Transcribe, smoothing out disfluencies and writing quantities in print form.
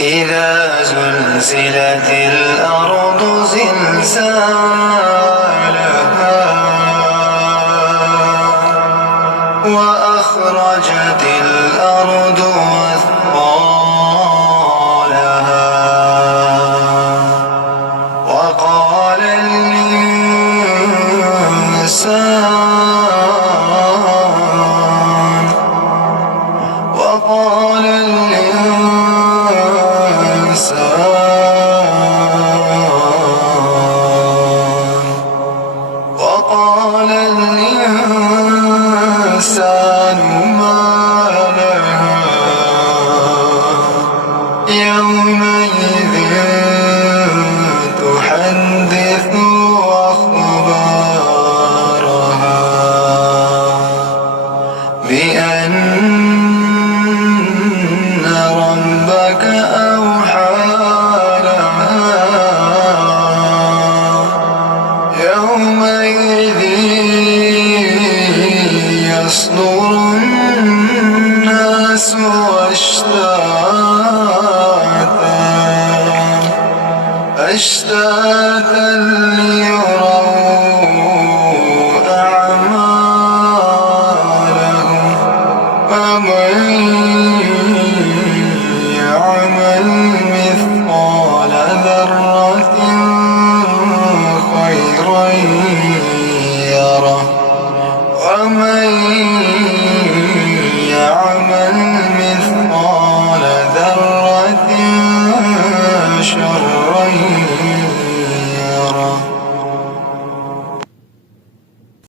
إذا زلزلت الأرض زلزالها وأخرجت الأرض أثقالها وقال الإنسان وقال الإنسان ما لها يومئذ تحدث أخبارها بأن ربك أوحى لها يومئذ يصدر الناس أشتاتا ليروا أعمالهم فمن